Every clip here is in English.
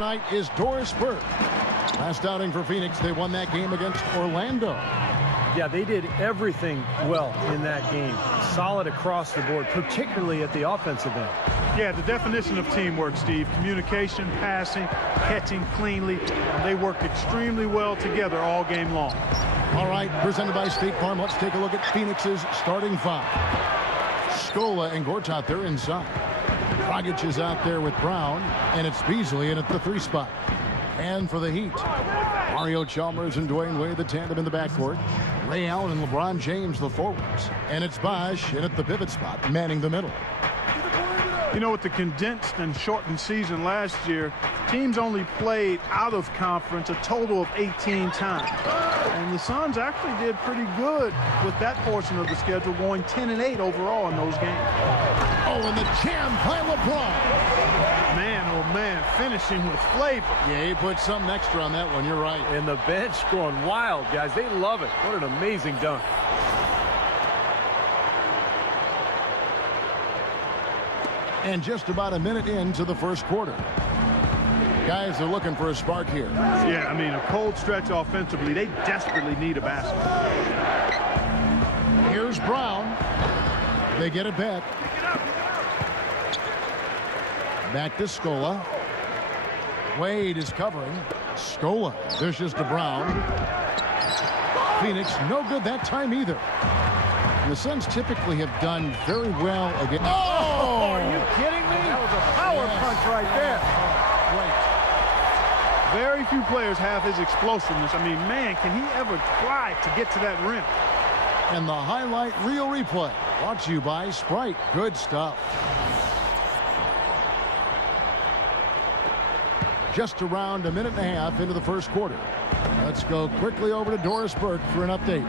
Tonight is Doris Burke. Last outing for Phoenix, they won that game against Orlando. Yeah, they did everything well in that game. Solid across the board, particularly at the offensive end. Yeah, the definition of teamwork, Steve. Communication, passing, catching cleanly. They worked extremely well together all game long. All right, presented by State Farm. Let's take a look at Phoenix's starting five. Scola and Gortat, they're inside. Dragic is out there with Brown, and it's Beasley in at the 3 spot. And for the Heat, Mario Chalmers and Dwayne Wade, the tandem in the backcourt. Ray Allen and LeBron James, the forwards. And it's Bosh in at the pivot spot, manning the middle. You know, with the condensed and shortened season last year, teams only played out of conference a total of 18 times. And the Suns actually did pretty good with that portion of the schedule, going 10-8 overall in those games. Oh, and the jam by LeBron. Man, oh man, finishing with flavor. Yeah, he put something extra on that one. You're right. And the bench going wild, guys. They love it. What an amazing dunk. And just about a minute into the first quarter. Guys are looking for a spark here. Yeah, I mean, a cold stretch offensively. They desperately need a basket. Here's Brown. They get it back. Back to Scola. Wade is covering. Scola dishes to Brown. Phoenix, no good that time either. The Suns typically have done very well against. Oh, are you kidding me? That was a power punch right there. Great. Very few players have his explosiveness. I mean, man, can he ever try to get to that rim? And the highlight reel replay brought to you by Sprite. Good stuff. Just around a minute and a half into the first quarter. Let's go quickly over to Doris Burke for an update.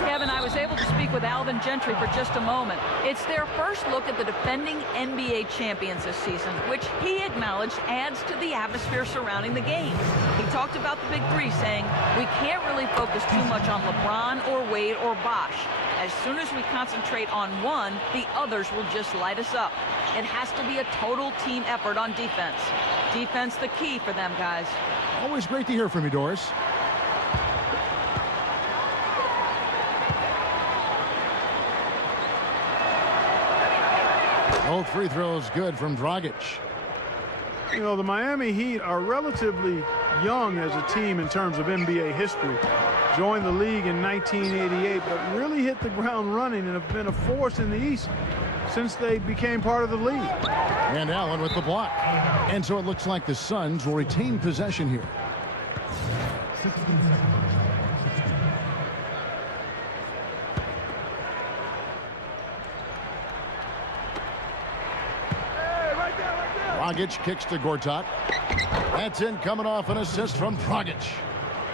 Kevin, I was able to speak with Alvin Gentry for just a moment. It's their first look at the defending NBA champions this season, which he acknowledged adds to the atmosphere surrounding the game. He talked about the big three, saying, we can't really focus too much on LeBron or Wade or Bosh. As soon as we concentrate on one, the others will just light us up. It has to be a total team effort on defense. Defense the key for them, guys. Always great to hear from you, Doris. Both free throws good from Dragic. You know, the Miami Heat are relatively young as a team in terms of NBA history. Joined the league in 1988, but really hit the ground running and have been a force in the East since they became part of the league. And Allen with the block. And so it looks like the Suns will retain possession here. Dragic kicks to Gortat. That's in, coming off an assist from Dragic.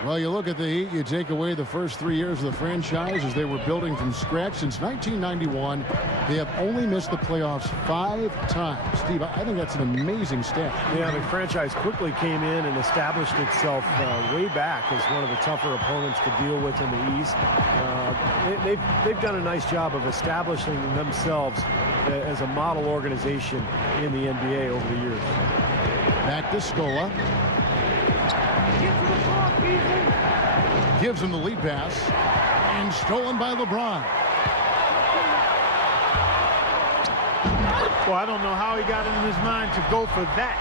Well, you look at the Heat, you take away the first 3 years of the franchise as they were building from scratch. Since 1991, they have only missed the playoffs 5 times. Steve, I think that's an amazing stat. Yeah, the franchise quickly came in and established itself way back as one of the tougher opponents to deal with in the East. They've done a nice job of establishing themselves as a model organization in the NBA over the years. Back to Scola. Gives him the lead pass. And stolen by LeBron. Well, I don't know how he got it in his mind to go for that.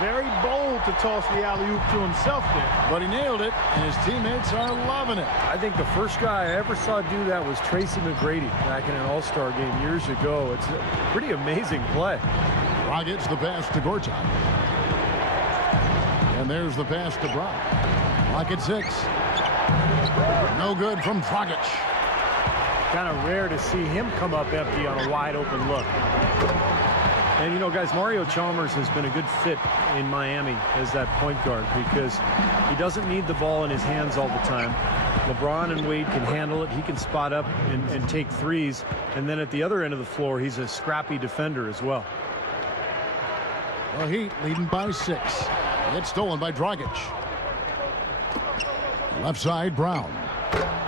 Very bold to toss the alley-oop to himself there. But he nailed it, and his teammates are loving it. I think the first guy I ever saw do that was Tracy McGrady back in an All-Star game years ago. It's a pretty amazing play. Dragic the pass to Gortat. And there's the pass to Brown. Lock at 6. No good from Dragic. Kind of rare to see him come up empty on a wide open look. And, you know, guys, Mario Chalmers has been a good fit in Miami as that point guard because he doesn't need the ball in his hands all the time. LeBron and Wade can handle it. He can spot up and take threes. And then at the other end of the floor, he's a scrappy defender as well. The Heat leading by 6. It's stolen by Dragic. Left side, Brown.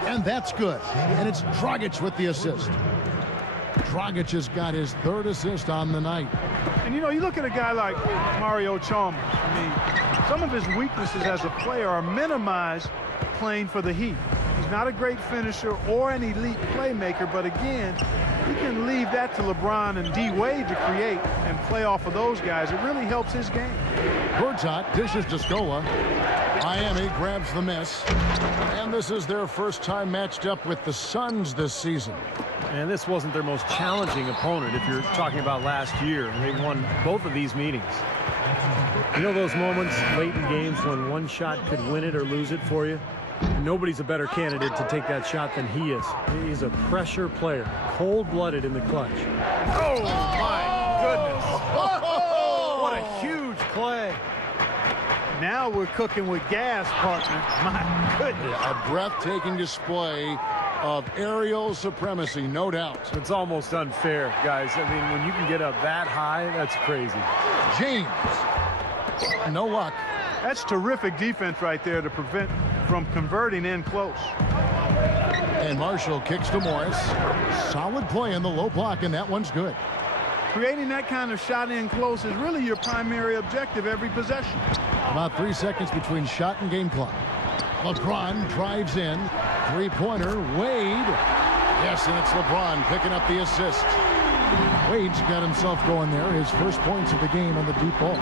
And that's good. And it's Dragic with the assist. Dragic has got his 3rd assist on the night. And, you know, you look at a guy like Mario Chalmers. I mean, of his weaknesses as a player are minimized playing for the Heat. He's not a great finisher or an elite playmaker, but again, he can leave that to LeBron and D. Wade to create and play off of those guys. It really helps his game. Gortat dishes to Scola. Miami grabs the miss. And this is their first time matched up with the Suns this season. And this wasn't their most challenging opponent if you're talking about last year. They won both of these meetings. You know those moments late in games when one shot could win it or lose it for you? Nobody's a better candidate to take that shot than he is. He's a pressure player, cold-blooded in the clutch. Oh, my goodness. What a huge play. Now we're cooking with gas, partner. My goodness. A breathtaking display of aerial supremacy, no doubt. It's almost unfair, guys. I mean, when you can get up that high, that's crazy. James. No luck. That's terrific defense right there to prevent from converting in close. And Marshall kicks to Morris. Solid play in the low block, and that one's good. Creating that kind of shot in close is really your primary objective every possession. About 3 seconds between shot and game clock. LeBron drives in. Three-pointer, Wade. Yes, and it's LeBron picking up the assist. Wade's got himself going there. His first points of the game on the deep ball.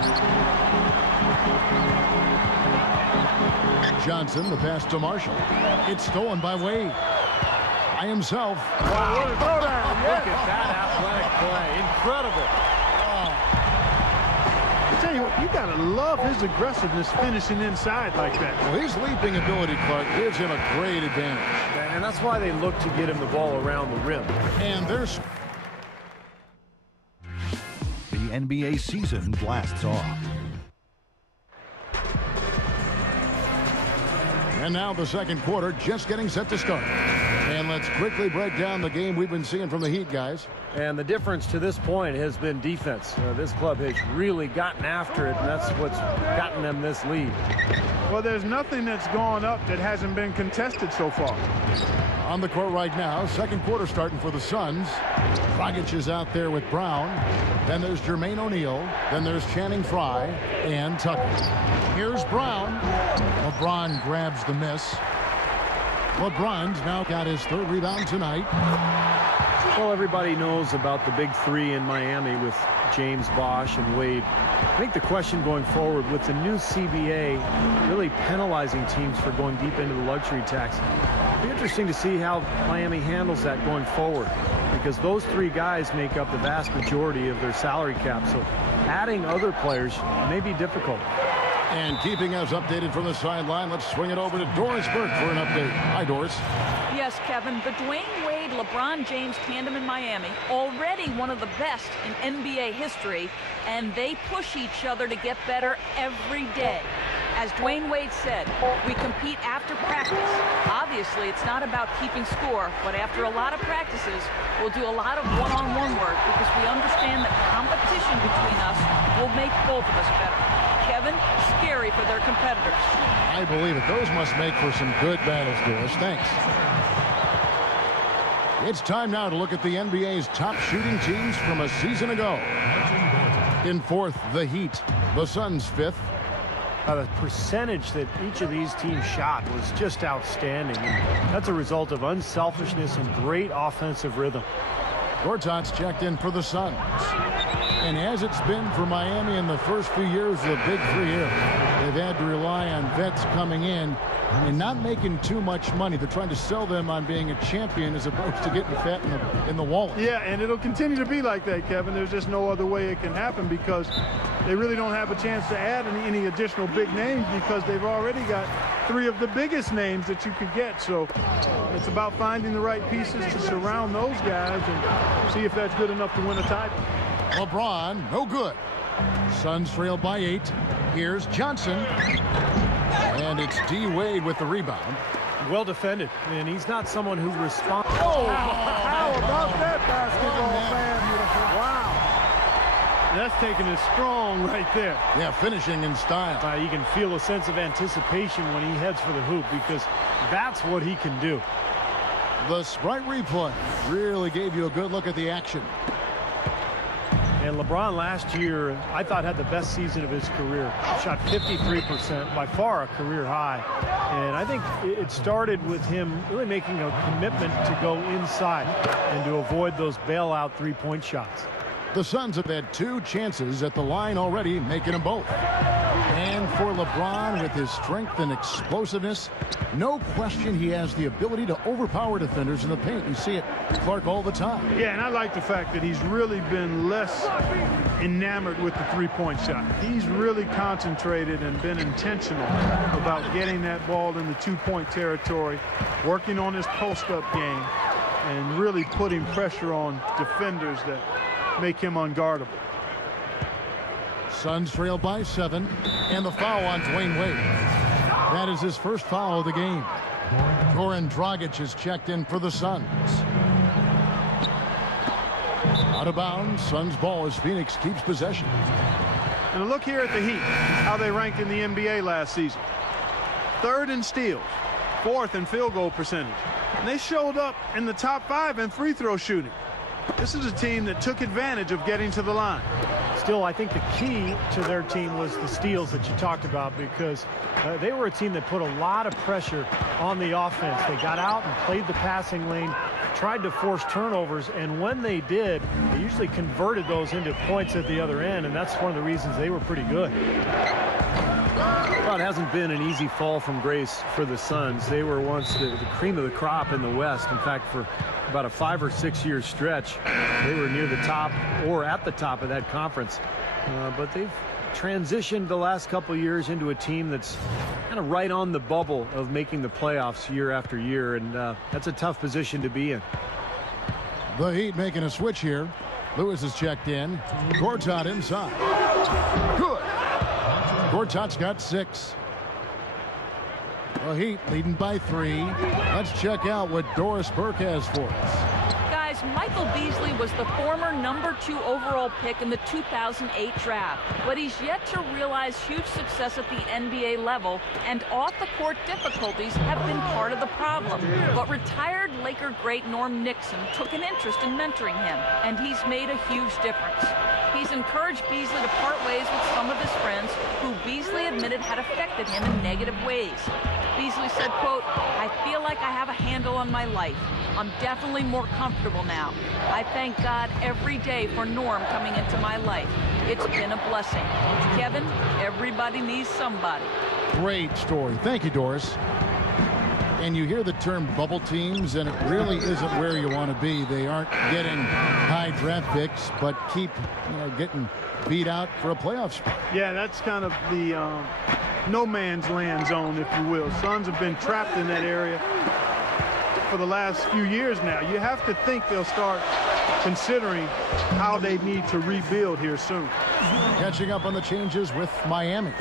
Johnson, the pass to Marshall. It's stolen by Wade. By himself. Wow, what a throwdown. Look at that athletic play. Incredible. I tell you what, you got to love his aggressiveness finishing inside like that. Well, his leaping ability, Clark, gives him a great advantage. And that's why they look to get him the ball around the rim. And there's... The NBA season blasts off. And now the second quarter just getting set to start. And let's quickly break down the game we've been seeing from the Heat, guys. And the difference to this point has been defense. This club has really gotten after it, and that's what's gotten them this lead. Well, there's nothing that's gone up that hasn't been contested so far. On the court right now, second quarter starting for the Suns. Dragic is out there with Brown. Then there's Jermaine O'Neal. Then there's Channing Frye and Tucker. Here's Brown. LeBron grabs the miss. LeBron's now got his third rebound tonight. Well, everybody knows about the big three in Miami with James, Bosh, and Wade. I think the question going forward with the new CBA really penalizing teams for going deep into the luxury tax, it'll be interesting to see how Miami handles that going forward, because those three guys make up the vast majority of their salary cap. So adding other players may be difficult. And keeping us updated from the sideline, let's swing it over to Doris Burke for an update. Hi, Doris. Yes, Kevin, the Dwayne Wade, LeBron James tandem in Miami, already one of the best in NBA history, and they push each other to get better every day. As Dwayne Wade said, we compete after practice. Obviously, it's not about keeping score, but after a lot of practices, we'll do a lot of one-on-one work because we understand that competition between us will make both of us better. Kevin, scary for their competitors. I believe it. Those must make for some good battles, Doris. Thanks. It's time now to look at the NBA's top shooting teams from a season ago. In fourth, the Heat. The Suns fifth. The percentage that each of these teams shot was just outstanding. And that's a result of unselfishness and great offensive rhythm. Gortat's checked in for the Suns. And as it's been for Miami in the first few years of the Big Three here, they've had to rely on vets coming in and not making too much money. They're trying to sell them on being a champion as opposed to getting fat in the wallet. Yeah, and it'll continue to be like that, Kevin. There's just no other way it can happen because they really don't have a chance to add any additional big names because they've already got three of the biggest names that you could get. So it's about finding the right pieces to surround those guys and see if that's good enough to win a title. LeBron, no good. Suns trail by 8. Here's Johnson. And it's D. Wade with the rebound. Well defended, and he's not someone who responds. Oh, how about that basketball fan? Wow. That's taking it strong right there. Yeah, finishing in style. You can feel a sense of anticipation when he heads for the hoop because that's what he can do. The Sprite replay really gave you a good look at the action. And LeBron last year, I thought, had the best season of his career. Shot 53%, by far a career high. And I think it started with him really making a commitment to go inside and to avoid those bailout three-point shots. The Suns have had 2 chances at the line already, making them both. And for LeBron, with his strength and explosiveness, no question he has the ability to overpower defenders in the paint. You see it, Clark, all the time. Yeah, and I like the fact that he's really been less enamored with the three-point shot. He's really concentrated and been intentional about getting that ball in the 2-point territory, working on his post-up game, and really putting pressure on defenders that make him unguardable. Suns trail by 7, and the foul on Dwayne Wade. That is his first foul of the game. Goran Dragic is checked in for the Suns. Out of bounds, Suns ball as Phoenix keeps possession. And look here at the Heat, how they ranked in the NBA last season. 3rd in steals, 4th in field goal percentage. And they showed up in the top 5 in free throw shooting. This is a team that took advantage of getting to the line. Still, I think the key to their team was the steals that you talked about, because they were a team that put a lot of pressure on the offense. They got out and played the passing lane, tried to force turnovers, and when they did, they usually converted those into points at the other end, and that's one of the reasons they were pretty good. Well, it hasn't been an easy fall from grace for the Suns. They were once the cream of the crop in the West. In fact, for about a 5 or 6 year stretch, they were near the top or at the top of that conference. But they've transitioned the last couple of years into a team that's kind of right on the bubble of making the playoffs year after year, and that's a tough position to be in. The Heat making a switch here. Lewis is checked in. Gortat inside. Good. Gortat's got 6. The Heat leading by 3. Let's check out what Doris Burke has for us. Guys, Michael Beasley was the former #2 overall pick in the 2008 draft, but he's yet to realize huge success at the NBA level, and off-the-court difficulties have been part of the problem. But retired Laker great Norm Nixon took an interest in mentoring him, and he's made a huge difference. He's encouraged Beasley to part ways with some of his friends who Beasley admitted had affected him in negative ways. Beasley said, quote, "I feel like I have a handle on my life. I'm definitely more comfortable now. I thank God every day for Norm coming into my life. It's been a blessing. Kevin, everybody needs somebody." Great story. Thank you, Doris. And you hear the term bubble teams, and it really isn't where you want to be. They aren't getting high draft picks, but keep getting beat out for a playoff spot. Yeah, that's kind of the no man's land zone, if you will. Suns have been trapped in that area for the last few years now. You have to think they'll start considering how they need to rebuild here soon. Catching up on the changes with Miami.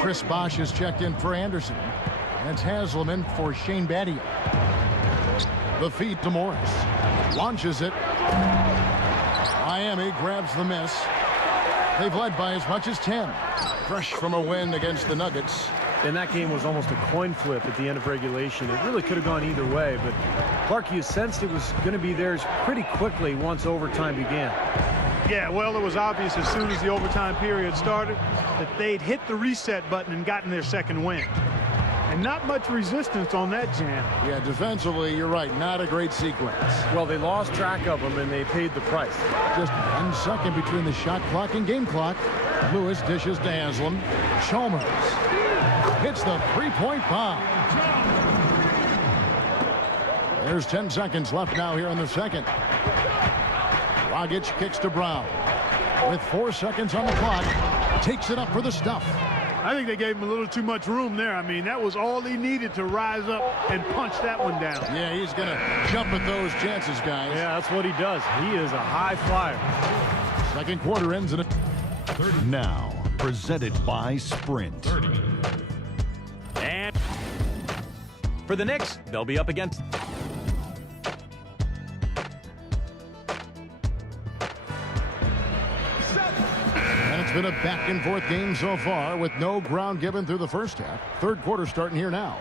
Chris Bosh is checked in for Anderson. That's Hasleman for Shane Battier. The feed to Morris. Launches it. Miami grabs the miss. They've led by as much as 10. Fresh from a win against the Nuggets. And that game was almost a coin flip at the end of regulation. It really could have gone either way, but Clark, you sensed it was going to be theirs pretty quickly once overtime began. Yeah, well, it was obvious as soon as the overtime period started that they'd hit the reset button and gotten their second win. And not much resistance on that jam. Yeah, defensively, you're right. Not a great sequence. Well, they lost track of them, and they paid the price. Just 1 second between the shot clock and game clock. Lewis dishes to Haslam. Chalmers hits the three-point bomb. There's 10 seconds left now here in the second. Dragic kicks to Brown. With 4 seconds on the clock, takes it up for the stuff. I think they gave him a little too much room there. I mean, that was all he needed to rise up and punch that one down. Yeah, he's going to jump at those chances, guys. Yeah, that's what he does. He is a high flyer. Second quarter ends in a 30. Now, presented by Sprint. 30. And for the Knicks, they'll be up against... Been a back-and-forth game so far with no ground given through the first half. Third quarter starting here now.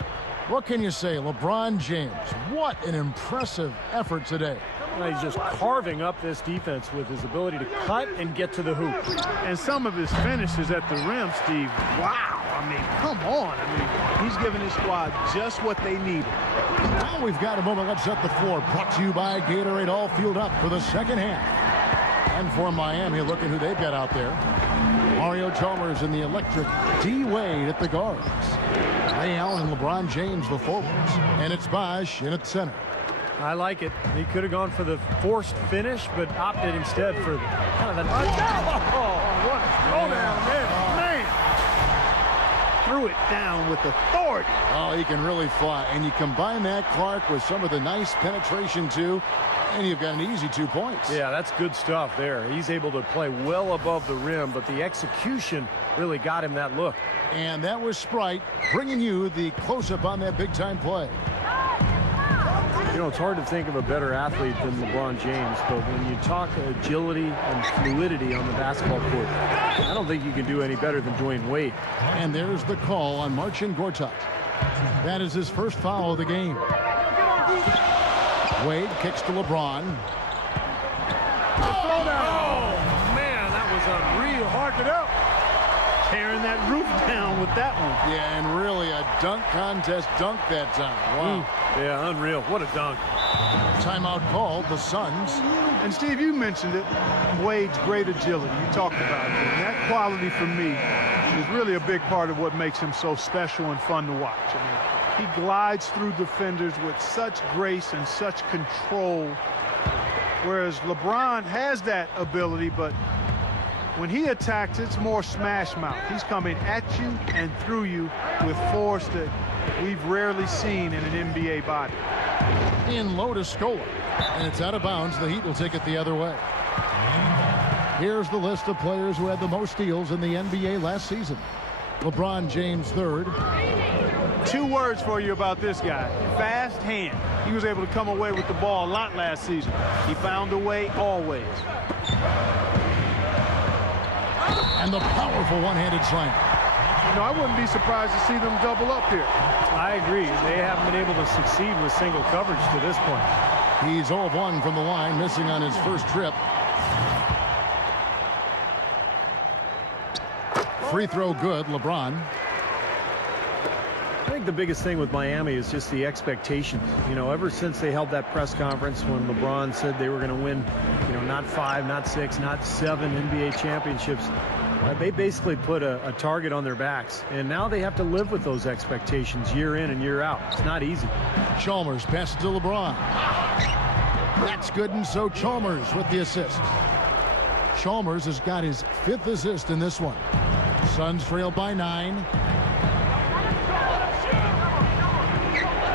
What can you say? LeBron James, what an impressive effort today. He's just carving up this defense with his ability to cut and get to the hoop. And some of his finishes at the rim, Steve, wow. I mean, come on. I mean, he's giving his squad just what they needed. Well, we've got a moment left at the floor. Brought to you by Gatorade, all fueled up for the second half. And for Miami, look at who they've got out there. Mario Chalmers and the electric D. Wade at the guards. Ray Allen and LeBron James, the forwards. And it's Bosh in at center. I like it. He could have gone for the forced finish, but opted instead for kind of an... Oh, what a throwdown there. Man. Threw it down with authority. Oh, he can really fly. And you combine that, Clark, with some of the nice penetration, too, and you've got an easy 2 points. Yeah, that's good stuff there. He's able to play well above the rim, but the execution really got him that look. And that was Sprite bringing you the close-up on that big-time play. You know, it's hard to think of a better athlete than LeBron James, but when you talk agility and fluidity on the basketball court, I don't think you can do any better than Dwayne Wade. And there's the call on Marcin Gortat. That is his first foul of the game. Wade kicks to LeBron. Oh, man, that was unreal. Hark it up. Tearing that roof down with that one. Yeah, and really a dunk contest dunk that time. Wow. Yeah, unreal. What a dunk. Timeout called, the Suns. And Steve, you mentioned it. Wade's great agility. You talked about it. And that quality for me is really a big part of what makes him so special and fun to watch. I mean, he glides through defenders with such grace and such control. Whereas LeBron has that ability, but when he attacks, it's more smash mouth. He's coming at you and through you with force that we've rarely seen in an NBA body. In low to Scola. And it's out of bounds. The Heat will take it the other way. Here's the list of players who had the most steals in the NBA last season. LeBron James third. 2 words for you about this guy. Fast hand. He was able to come away with the ball a lot last season. He found a way always. And the powerful one-handed slam. You know, I wouldn't be surprised to see them double up here. I agree. They haven't been able to succeed with single coverage to this point. He's 0 of 1 from the line, missing on his first trip. Free throw good, LeBron. I think the biggest thing with Miami is just the expectations. You know, ever since they held that press conference when LeBron said they were going to win, you know, not 5, not 6, not 7 NBA championships, they basically put a target on their backs. And now they have to live with those expectations year in and year out. It's not easy. Chalmers passes to LeBron. That's good, and so Chalmers with the assist. Chalmers has got his 5th assist in this one. Suns trail by 9.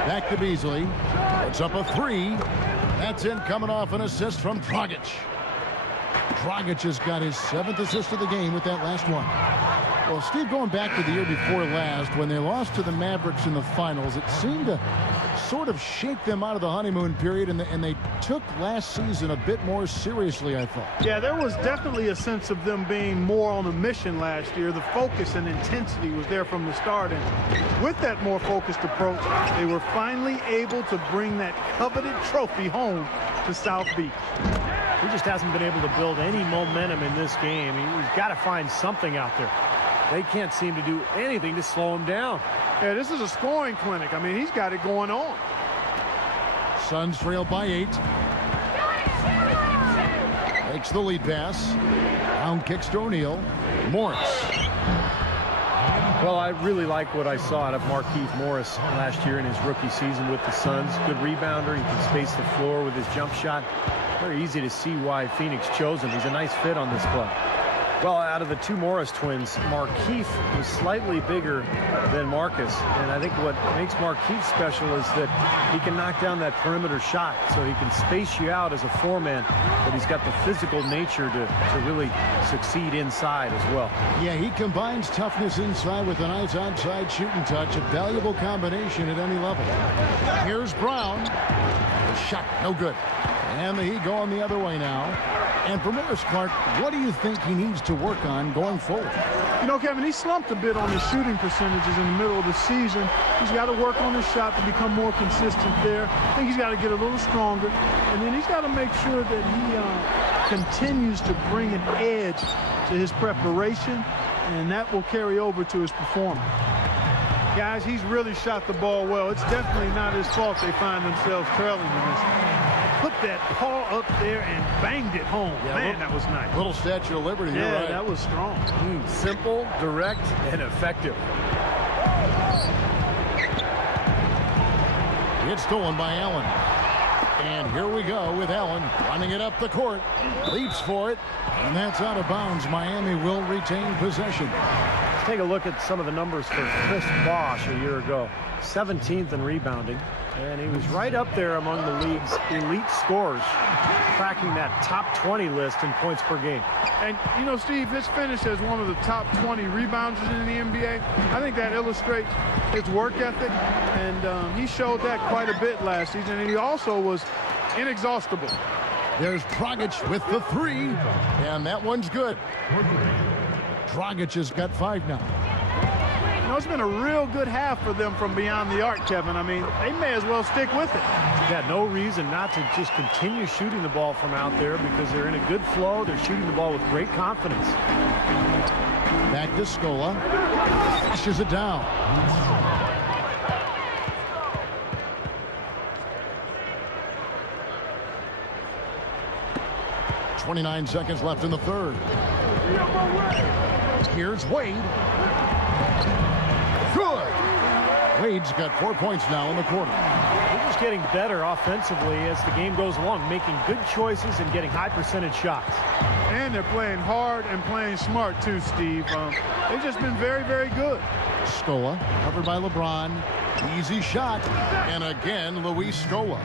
Back to Beasley. It's up a 3. That's in, coming off an assist from Dragic. Dragic has got his 7th assist of the game with that last one. Well, Steve, going back to the year before last, when they lost to the Mavericks in the finals, it seemed to sort of shake them out of the honeymoon period, and they took last season a bit more seriously, I thought. Yeah, there was definitely a sense of them being more on a mission last year. The focus and intensity was there from the start, and with that more focused approach, they were finally able to bring that coveted trophy home to South Beach. He just hasn't been able to build any momentum in this game. He's got to find something out there. They can't seem to do anything to slow him down. Yeah, this is a scoring clinic. I mean, he's got it going on. Suns trail by 8. Takes the lead pass. Down kicks to O'Neal. Morris. Well, I really like what I saw out of Markieff Morris last year in his rookie season with the Suns. Good rebounder. He can space the floor with his jump shot. Very easy to see why Phoenix chose him. He's a nice fit on this club. Well, out of the 2 Morris twins, Markieff was slightly bigger than Marcus. And I think what makes Markieff special is that he can knock down that perimeter shot. So he can space you out as a 4-man, but he's got the physical nature to really succeed inside as well. Yeah, he combines toughness inside with a nice onside shooting touch. A valuable combination at any level. Here's Brown. The shot, no good. And the Heat going the other way now. And for Morris Clark, what do you think he needs to work on going forward? You know, Kevin, he slumped a bit on his shooting percentages in the middle of the season. He's got to work on his shot to become more consistent there. I think he's got to get a little stronger. And then he's got to make sure that he continues to bring an edge to his preparation, and that will carry over to his performance. Guys, he's really shot the ball well. It's definitely not his fault they find themselves trailing in this. Put that paw up there and banged it home. Yeah, man, that was nice. Little Statue of Liberty. Yeah, you're right. That was strong. Simple, direct, and effective. It's stolen by Allen. And here we go with Allen running it up the court. Leaps for it. And that's out of bounds. Miami will retain possession. Let's take a look at some of the numbers for Chris Bosh a year ago. 17th in rebounding. And he was right up there among the league's elite scorers, cracking that top 20 list in points per game. And, you know, Steve, his finish as one of the top 20 rebounders in the NBA, I think that illustrates his work ethic. And he showed that quite a bit last season. And he also was inexhaustible. There's Dragic with the three. And that one's good. Dragic has got 5 now. You know, it's been a real good half for them from beyond the arc, Kevin. I mean, they may as well stick with it. Yeah, no reason not to just continue shooting the ball from out there because they're in a good flow. They're shooting the ball with great confidence. Back to Scola. Flushes it down. .29 seconds left in the third. Here's Wade. Good. Wade's got 4 points now in the quarter. They're just getting better offensively as the game goes along, making good choices and getting high percentage shots. And they're playing hard and playing smart too, Steve. They've just been very, very good. Scola covered by LeBron. Easy shot. And again, Luis Scola.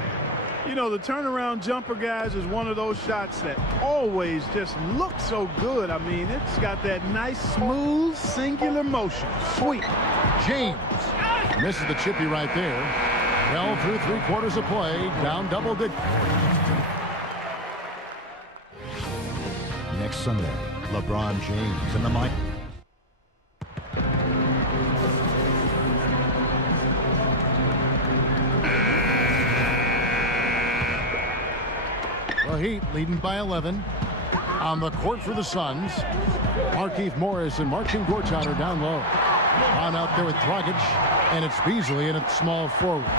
You know, the turnaround jumper, guys, is one of those shots that always just looks so good. I mean, it's got that nice, smooth, singular motion. Sweet. James misses the chippy right there. Well through 3/4 of play. Down double digits. Next Sunday, LeBron James and the Mike. The Heat leading by 11. On the court for the Suns. Markieff Morris and Marcin Gortat are down low. On out there with Dragic. And it's Beasley in at small forward.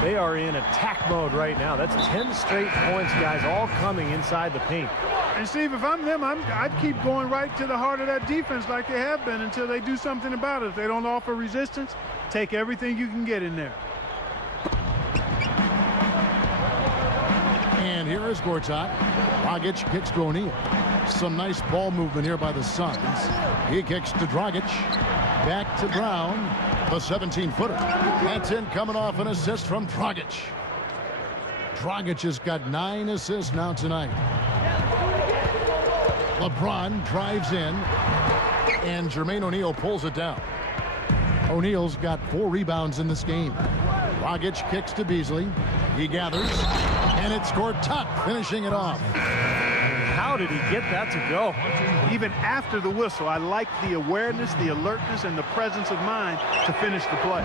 They are in attack mode right now. That's 10 straight points, guys, all coming inside the paint. And, Steve, if I'm them, I'd keep going right to the heart of that defense like they have been until they do something about it. If they don't offer resistance, take everything you can get in there. And here is Gortat. Dragic kicks to O'Neal. Some nice ball movement here by the Suns. He kicks to Dragic. Back to Brown. The 17-footer. That's in, coming off an assist from Dragic. Dragic has got 9 assists now tonight. LeBron drives in. And Jermaine O'Neal pulls it down. O'Neal's got 4 rebounds in this game. Dragic kicks to Beasley. He gathers. And it's Gortat finishing it off. How did he get that to go? Even after the whistle, I like the awareness, the alertness, and the presence of mind to finish the play.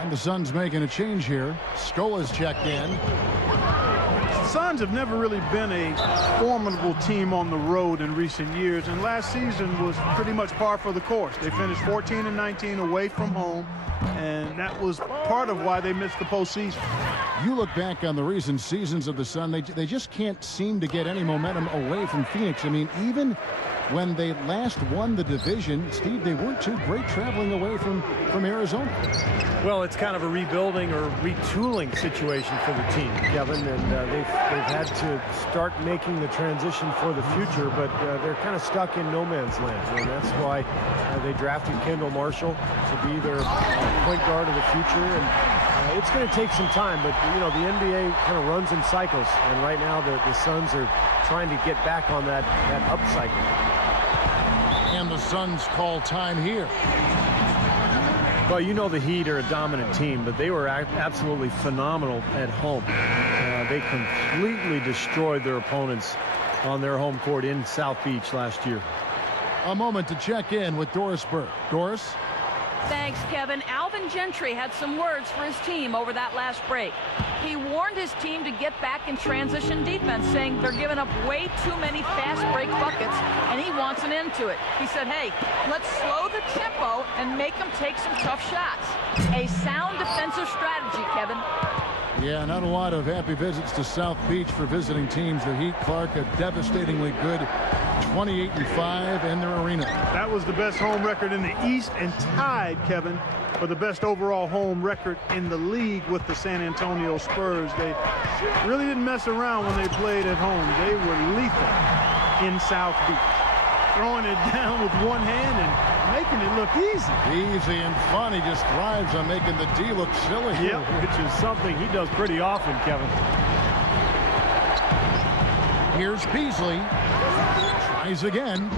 And the Suns making a change here. Scola's checked in. The Suns have never really been a formidable team on the road in recent years, and last season was pretty much par for the course. They finished 14-19 away from home, and that was part of why they missed the postseason. You look back on the recent seasons of the Sun, they just can't seem to get any momentum away from Phoenix. I mean, even when they last won the division, Steve, they weren't too great traveling away from Arizona. Well, it's kind of a rebuilding or retooling situation for the team, Kevin, and they've had to start making the transition for the future, but they're kind of stuck in no man's land, and that's why they drafted Kendall Marshall to be their point guard of the future. And it's going to take some time, but you know, the NBA kind of runs in cycles, and right now the Suns are trying to get back on that up cycle. And the Suns call time here. Well, you know the Heat are a dominant team, but they were absolutely phenomenal at home. They completely destroyed their opponents on their home court in South Beach last year. A moment to check in with Doris Burke. Doris? Thanks, Kevin. Alvin Gentry had some words for his team over that last break. He warned his team to get back in transition defense, saying they're giving up way too many fast break buckets, and he wants an end to it. He said, hey, let's slow the tempo and make them take some tough shots. A sound defensive strategy, Kevin. Yeah, not a lot of happy visits to South Beach for visiting teams. The Heat, Clark, a devastatingly good 28-5 in their arena. That was the best home record in the East and tied, Kevin, for the best overall home record in the league with the San Antonio Spurs. They really didn't mess around when they played at home. They were lethal in South Beach, throwing it down with one hand and making it look easy. Easy and fun. He just thrives on making the D look silly. Yep, which is something he does pretty often, Kevin. Here's Beasley. Tries again.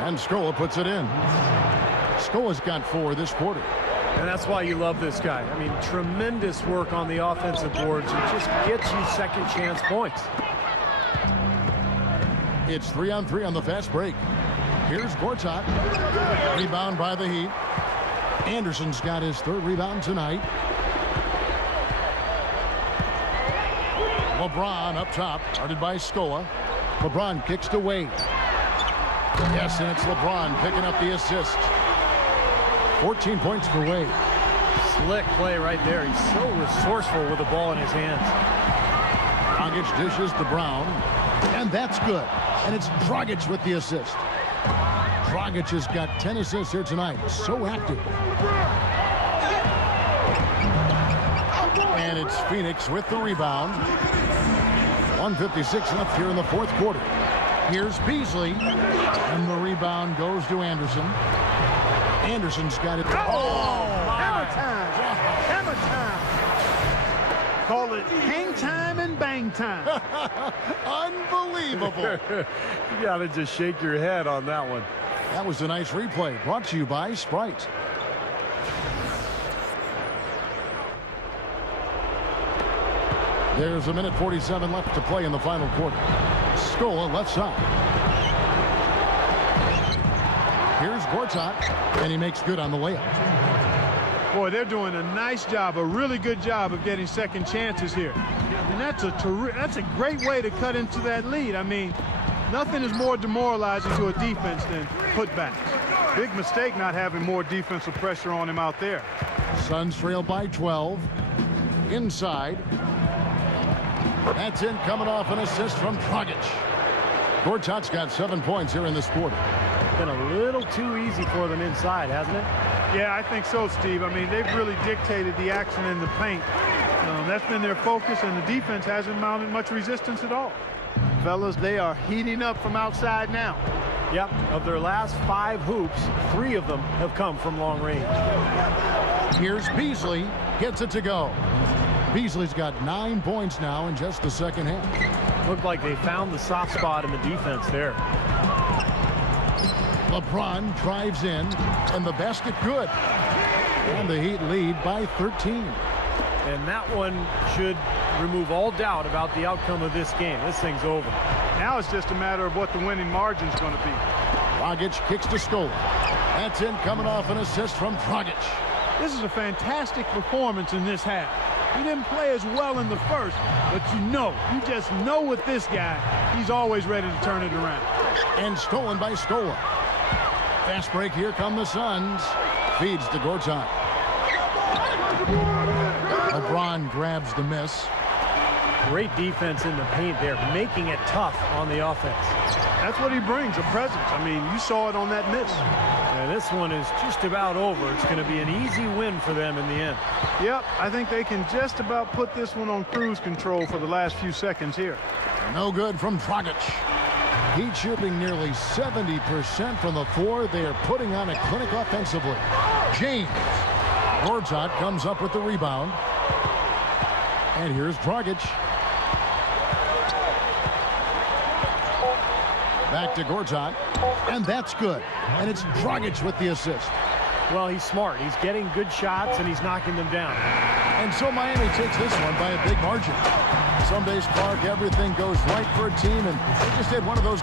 And Scola puts it in. Scola's got 4 this quarter. And that's why you love this guy. I mean, tremendous work on the offensive boards. It just gets you second chance points. It's 3-on-3 on the fast break. Here's Gortat. Rebound by the Heat. Anderson's got his 3rd rebound tonight. LeBron up top, guarded by Scola. LeBron kicks to Wade. Yes, and it's LeBron picking up the assist. 14 points for Wade. Slick play right there. He's so resourceful with the ball in his hands. Dragic dishes to Brown. And that's good. And it's Dragic with the assist. Dragic has got 10 assists here tonight. So active. And it's Phoenix with the rebound. 1:56 left here in the 4th quarter. Here's Beasley. And the rebound goes to Anderson. Anderson's got it. Oh, hammer time. Hammer time. Call it hang time and bang time. Unbelievable. You got to just shake your head on that one. That was a nice replay, brought to you by Sprite. There's 1:47 left to play in the final quarter. Scola left side. Here's Gortat, and he makes good on the layup. Boy, they're doing a nice job, a really good job of getting second chances here. And that's a great way to cut into that lead. I mean, nothing is more demoralizing to a defense than putbacks. Big mistake not having more defensive pressure on him out there. Suns trail by 12. Inside. That's in, coming off an assist from Dragic. Gortat's got 7 points here in this quarter. Been a little too easy for them inside, hasn't it? Yeah, I think so, Steve. I mean, they've really dictated the action in the paint. That's been their focus, and the defense hasn't mounted much resistance at all. Fellas, they are heating up from outside now. Yep, of their last 5 hoops, 3 of them have come from long range. Here's Beasley, gets it to go. Beasley's got 9 points now in just the second half. Looked like they found the soft spot in the defense there. LeBron drives in, and the basket good. And the Heat lead by 13. And that one should remove all doubt about the outcome of this game. This thing's over. Now it's just a matter of what the winning margin's going to be. Dragic kicks to Scola. That's in, coming off an assist from Dragic. This is a fantastic performance in this half. He didn't play as well in the first, but you just know with this guy, he's always ready to turn it around. And stolen by Scola. Fast break, here come the Suns. Feeds to Gortat. LeBron grabs the miss. Great defense in the paint there, making it tough on the offense. That's what he brings, a presence. I mean, you saw it on that miss. Yeah, this one is just about over. It's going to be an easy win for them in the end. Yep, I think they can just about put this one on cruise control for the last few seconds here. No good from Dragic. Heat shooting nearly 70% from the floor. They are putting on a clinic offensively. James. Gortat comes up with the rebound. And here's Dragic. Back to Gortat. And that's good. And it's Dragic with the assist. Well, he's smart. He's getting good shots, and he's knocking them down. And so Miami takes this one by a big margin. Some days, Clark, everything goes right for a team, and they just had one of those.